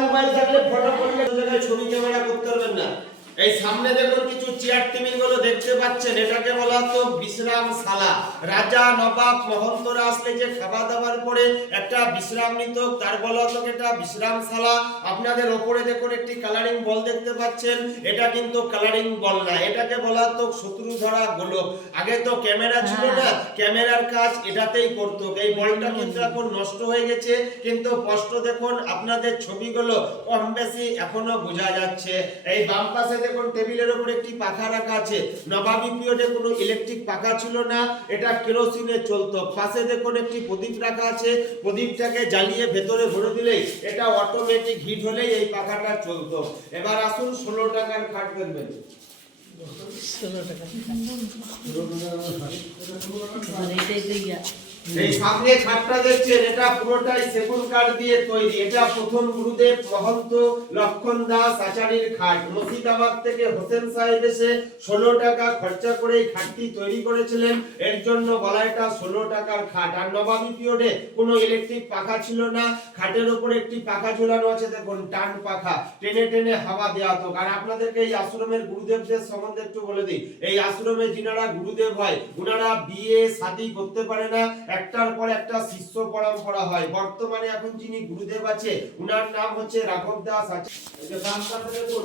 Mobile থাকলে photo করলে ছবি ক্যামেরা করতে পারবেন না। এই সামনে দেখুন কিছু চেয়ার টেবিলগুলো দেখতে পাচ্ছেন। এটাকে বলা হতো বিশ্রাম শালা। রাজা নবাব মহন্তরা আসলে যে খাওয়া দাওয়ার পরে একটা বিশ্রাম নিত তার বলা হতো এটা বিশ্রাম শালা। আপনাদের ওপরে দেখুন একটি কালারিং বল দেখতে পাচ্ছেন। এটা কিন্তু কালারিং বল না। এটাকে বলা হতো শত্রু ধরা গোলক। আগে তো ক্যামেরা ছিল না। ক্যামেরার কাজ এটাতেই করতো। এই বলটা কিন্তু এখন নষ্ট হয়ে গেছে। কিন্তু স্পষ্ট দেখুন আপনাদের ছবিগুলো কম বেশি এখনও বোঝা যাচ্ছে। এই বাম পাশে দেখুন, টেবিলের উপর একটি পাখা রাখা আছে। নবাবী পিরিয়ডে কোনো ইলেকট্রিক পাখা ছিল না, এটা কেরোসিনে চলতো। পাশে দেখুন, একটি প্রদীপ রাখা আছে। প্রদীপটাকে জ্বালিয়ে ভেতরে ভরে দিলেই এটা অটোমেটিক হিট হলেই এই পাখাটা চলতো। এবার আসুন, ষোলো টাকার খাট দেখবেন এই সামনে খাটটা দেখছেন, এটা পুরোটাই সেগুন কাঠ দিয়ে তৈরি। এটা প্রথম গুরুদেব মহন্ত লক্ষণ দাস আচার্যের খাট। মুর্শিদাবাদ থেকে হোসেন সাহেব এসে ষোলো টাকা খরচা করে খাটটি তৈরি করেছিলেন। এর জন্য বলা এটা ষোলো টাকার খাট। আর নবাবী পিরিয়ডে কোনো ইলেকট্রিক পাখা ছিল না। খাটের উপর একটি পাখা ঝুলানো আছে, দেখুন, টান পাখা। টেনে টেনে হাওয়া দেওয়া হতো আর আপনাদেরকে এই আশ্রমের গুরুদেবদের সম্বন্ধে একটু বলে দিই। এই আশ্রমে যিনারা গুরুদেব হয়, উনারা বিয়ে শাদী করতে পারে না। একটার পর একটা শিষ্য পরম্পরা হয়। বর্তমানে এখন যিনি গুরুদেব আছে, উনার নাম হচ্ছে রাঘব দাস আছে। দেখুন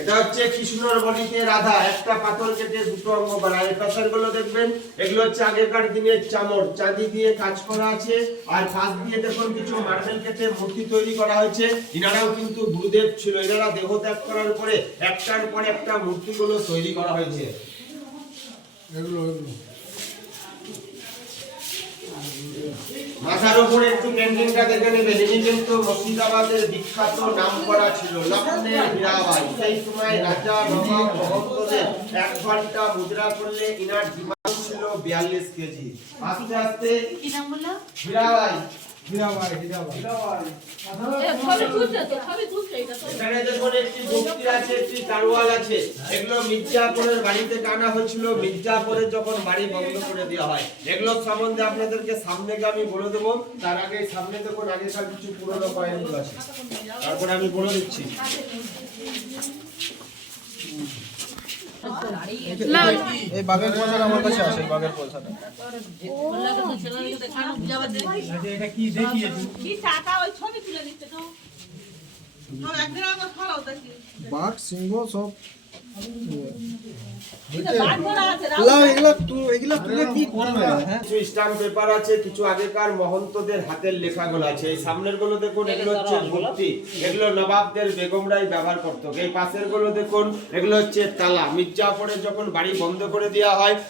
এটা হচ্ছে কৃষ্ণর বলিতে রাধা। একটা পাথর কেটে দুটো অঙ্গ বানায়। এই গুলো দেখবেন, এগুলো হচ্ছে আগেকার দিনের চামড় চাঁদি দিয়ে কাজ করা আছে। আর পাশ দিয়ে দেখুন কিছু মার্বেল কেটে মূর্তি তৈরি করা হয়েছে। ইনারাও কিন্তু গুরুদেব ছিল। এনারা দেহ ত্যাগ করার পরে একটার পর একটা মূর্তিগুলো তৈরি করা হয়েছে। মাথার উপরে একটু পেন্টিংটা দেখে নেবেন ইনি তো মুর্শিদাবাদের বিখ্যাত নাম করা ছিল লক্ষ্মণের হীরাবাই। সেই সময় রাজা নবাব এক ঘণ্টা মুদ্রা করলে ইনার ডিমান্ড ছিল বিয়াল্লিশ কেজি। আস্তে আস্তে কি নাম বলল? হীরাবাই। হয় আপনাদেরকে সামনে গিয়ে আমি বলে দেবো। তার আগে সামনে দেখুন আগেকার কিছু পুরনো কয়েনগুলো আছে। তারপরে আমি বলে দিচ্ছি। এই বাঘের পয়সাটা আমার কাছে আছে এই বাঘের পয়সাটা এটা কি দেখিয়েছি কি টাকা ওই ছবি তুলে দিচ্ছে তো একদিন আগে ফলাও দেখি বাঘ সিংহ সব তু-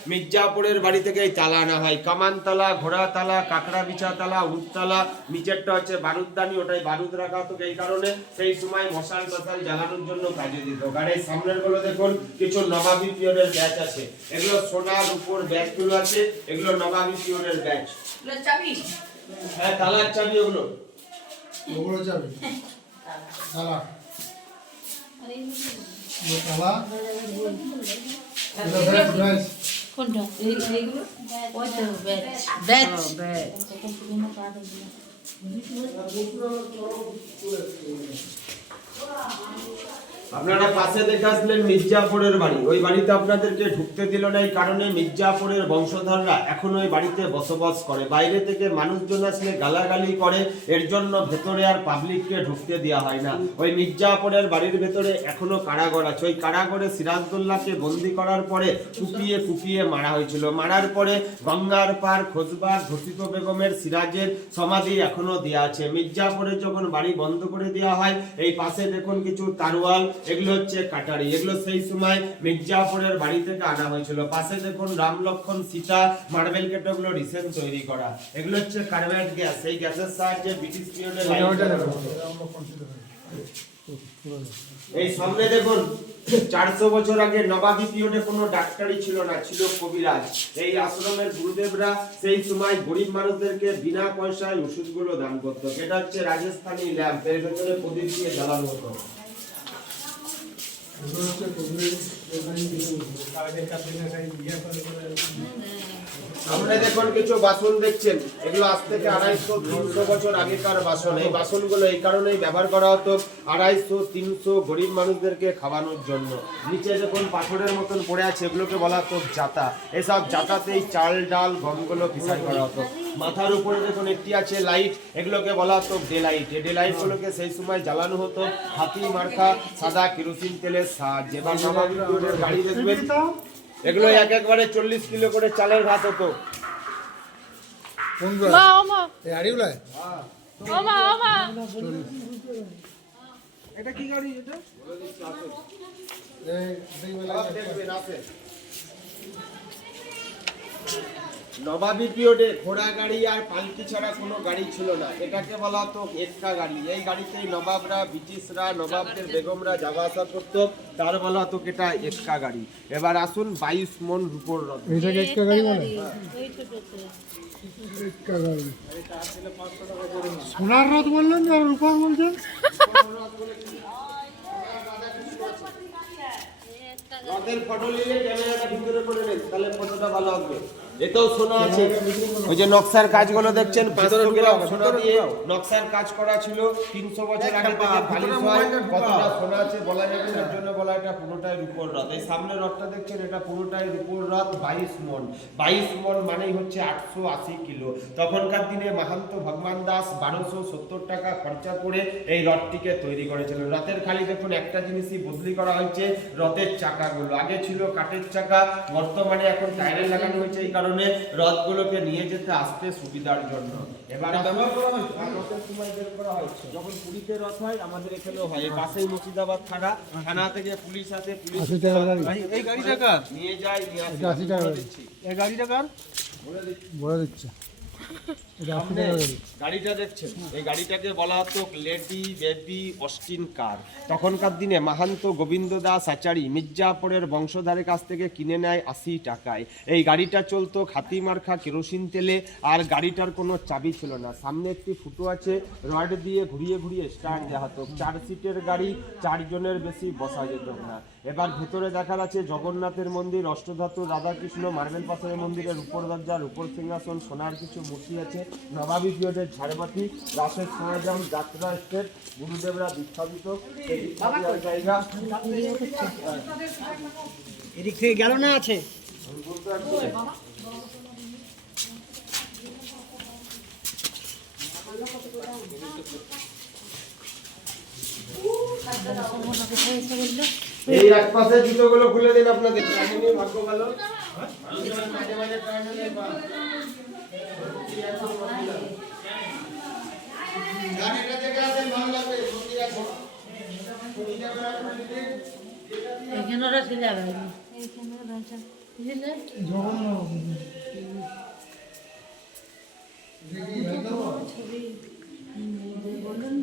মির্জাপুরের বাড়ি থেকে এই তালা আনা হয়। কামান তালা, ঘোড়া তালা, কাঁকড়া বিছা তালা, উট তালা, নিচেরটা হচ্ছে বারুদদানি ওটাই বারুদ রাখা হতো। এই কারণে সেই সময় মশাল টশাল জ্বালানোর জন্য কাজে দিত। এই সামনেরগুলো দেখুন কিছু নবাবি পিরিয়ডের ব্যাচ আছে। এগুলো সোনার উপর ব্যাচগুলো আছে এগুলো নবাবি পিরিয়ডের ব্যাচ। চাবি? হ্যাঁ তালার চাবি ওগুলো ওগুলো যাবে তালা। কোনটা? এইগুলো? ওই তো ব্যাচ। ব্যাচ। আপনারা পাশে দেখে আসলেন মির্জাপুরের বাড়ি। ওই বাড়িতে আপনাদেরকে ঢুকতে দিল না এই কারণে মির্জাপুরের বংশধররা এখন ওই বাড়িতে বসবাস করে। বাইরে থেকে মানুষজন আসলে গালাগালি করে, এর জন্য ভেতরে আর পাবলিককে ঢুকতে দেওয়া হয় না। ওই মির্জাপুরের বাড়ির ভেতরে এখনও কারাগর আছে। ওই কারাগরে সিরাজদুল্লাহকে বন্দি করার পরে কুপিয়ে কুপিয়ে মারা হয়েছিল। মারার পরে গঙ্গার পার খোঁজবার ঘোষিত বেগমের সিরাজের সমাধি এখনও দেওয়া আছে। মির্জাপুরে যখন বাড়ি বন্ধ করে দেওয়া হয়, এই পাশে দেখুন কিছু তারওয়াল এগুলো হচ্ছে কাটারি। এগুলো সেই সময় মির্জাপুরের বাড়ি থেকে আনা হয়েছিল। পাশে দেখুন রাম লক্ষণ সীতা মার্বেল কেটে ওগুলো রিসেন্ট তৈরি করা। এগুলো হচ্ছে কার্বেট গ্যাস। এই গ্যাসের সাহায্যে ব্রিটিশ পিরিয়ডে এই সামনে দেখুন চারশো বছর আগে নবাবী পিরিয়ডে কোনো ডাক্তারই ছিল না ছিল কবিরাজ। এই আশ্রমের গুরুদেবরা সেই সময় গরিব মানুষদেরকে বিনা পয়সায় ওষুধগুলো দান করতো। এটা হচ্ছে রাজস্থানী ল্যাম্প এর ভেতরে প্রদীপ দিয়ে জ্বালানো হতো। তাদের কাছে সামনে দেখুন কিছু বাসন দেখছেন। এগুলো আজ থেকে আড়াইশো তিনশো বছর আগেকার বাসন। এই বাসনগুলো এই কারণেই ব্যবহার করা হতো আড়াইশো তিনশো গরিব মানুষদেরকে খাওয়ানোর জন্য। নিচে দেখুন পাথরের মতন পড়ে আছে এগুলোকে বলা হতো জাতা। এসব জাতাতেই চাল ডাল গমগুলো পিসাই করা হতো। মাথার উপরে দেখুন একটি আছে লাইট এগুলোকে বলা হতো ডে লাইট এই ডে লাইট গুলোকে সেই সময় জ্বালানো হতো। হাতি মার্কা সাদা কেরোসিন তেলের সাহায্যে নবাবী গাড়ি দেখবেন এগুলো এক একবারে চল্লিশ কিলো করে চালের ভাত হতো। এই কি গাড়ি এটা দেখবেন, আছে। নবাবী পিরিয়ডে ঘোড়া গাড়ি আর পালকি ছাড়া কোনো গাড়ি ছিল না। এটাকে বলা হতো এক্কা গাড়ি। এই গাড়িতেই নবাবরা ব্রিটিশরা নবাবদের বেগমরা যাওয়া আসা করতো। তার বলা হতো এটা এক্কা গাড়ি। এবার আসুন বাইশ মন রূপোর রথ। এটাকে একটা গাড়ি বলে? সোনার রথ বললেন আর রূপা বলছেন রথের ফটো নিলে ক্যামেরাটা ভিতরে করে নেন তাহলে ফটোটা ভালো হবে। এটাও সোনা আছে। ওই যে নকশার কাজগুলো দেখছেন পাঁচশো গ্রাম। সোনা দিয়ে নকশার কাজ করা ছিল তিনশো বছর আগে থেকে হয় কতটা সোনা আছে বলা যাবে এর জন্য বলা এটা পুরোটাই রূপোর রথ। এই সামনে রথটা দেখছেন এটা পুরোটাই রূপোর রথ বাইশ মন। বাইশ মন মানেই হচ্ছে আটশো আশি কিলো। তখনকার দিনে মাহান্ত ভগবান দাস বারোশো সত্তর টাকা খরচা করে এই রথটিকে তৈরি করেছিলেন রথের খালি দেখুন একটা জিনিসই বদলি করা হয়েছে রথের চাকাগুলো। আগে ছিল কাঠের চাকা বর্তমানে এখন টায়ারে লাগানো হয়েছে এই কারণে রথগুলোকে নিয়ে যেতে আসতে সুবিধার জন্য। এবার ব্যবহার করা আর রথের সময় বের করা হয় যখন পুরীতে রথ হয় আমাদের এখানেও হয়। পাশেই মুর্শিদাবাদ থানা। থানা থেকে পুলিশ আছে পুলিশ গাড়ি। এই গাড়িটা নিয়ে যায় নিয়ে আসে। এই গাড়িটা বলে দিচ্ছি। এই গাড়িটা কার? বলে দিচ্ছে। এটা আশি সামনে টাকা গাড়ি গাড়িটা দেখছেন? এই গাড়িটাকে বলা হতো লেডি বেবি অস্টিন কার। তখনকার দিনে মাহান্ত গোবিন্দ দাস আচারি মির্জাপুরের বংশধারের কাছ থেকে কিনে নেয় আশি টাকায়। এই গাড়িটা চলতো খাতি মার্খা কেরোসিন তেলে আর গাড়িটার কোনো চাবি ছিল না। সামনে একটি ফুটো আছে রড দিয়ে ঘুরিয়ে ঘুরিয়ে স্টার্ট দেওয়া হতো। চার সিটের গাড়ি চারজনের বেশি বসা যেত না। এবার ভেতরে দেখার আছে জগন্নাথের মন্দির অষ্টধাতু রাধাকৃষ্ণ মার্বেল পাথরের মন্দিরের উপর দরজার উপর সিংহাসন সোনার কিছু মূর্তি আছে। নবাবী পিরিয়ডের ঝাড়বাতি রাসের সরঞ্জাম যাত্রা স্টেট গুরুদেবরা বিখ্যাত জায়গা এদিক থেকে গেল না আছে? এই এক পাশে জুতোগুলো খুলে দিন আপনাদের। ভাগ্য ভালো। মাঝে মাঝে বা গাড়িটা দেখে আসেন ভালো লাগবে মন্দির আছে বেড়া এখানে রসে যাবে এখানে বলুন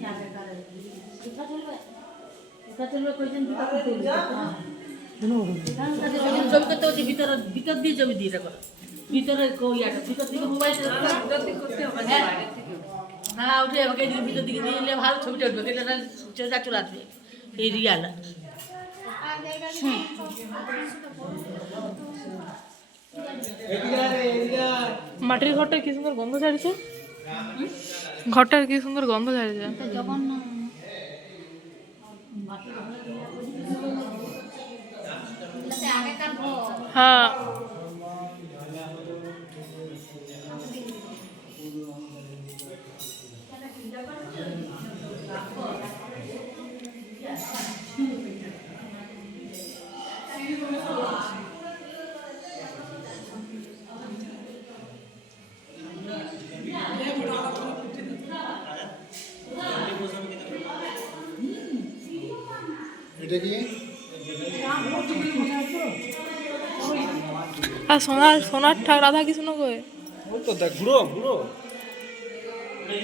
কোথা কোথা কইছেন ভিতর দিয়ে ছবি দিয়ে রাখো ভিতরে ইয়াটা ভিতর থেকে মোবাইল হ্যাঁ। হ্যাঁ উঠে আমাকে ভিতর দিকে দিয়ে দিলে ভালো ছবিটা উঠবে এটা চেষ্টা চলে আসবে। এই রিয়াল মাটির ঘরটার কি সুন্দর গন্ধ ছাড়ছে? ঘরটার কি সুন্দর গন্ধ ছাড়ছে? যখন হ্যাঁ। আর সোনার সোনার ঠাক রাধা কৃষ্ণ কই? ওই তো দেখ ঘুরো ঘুরো এই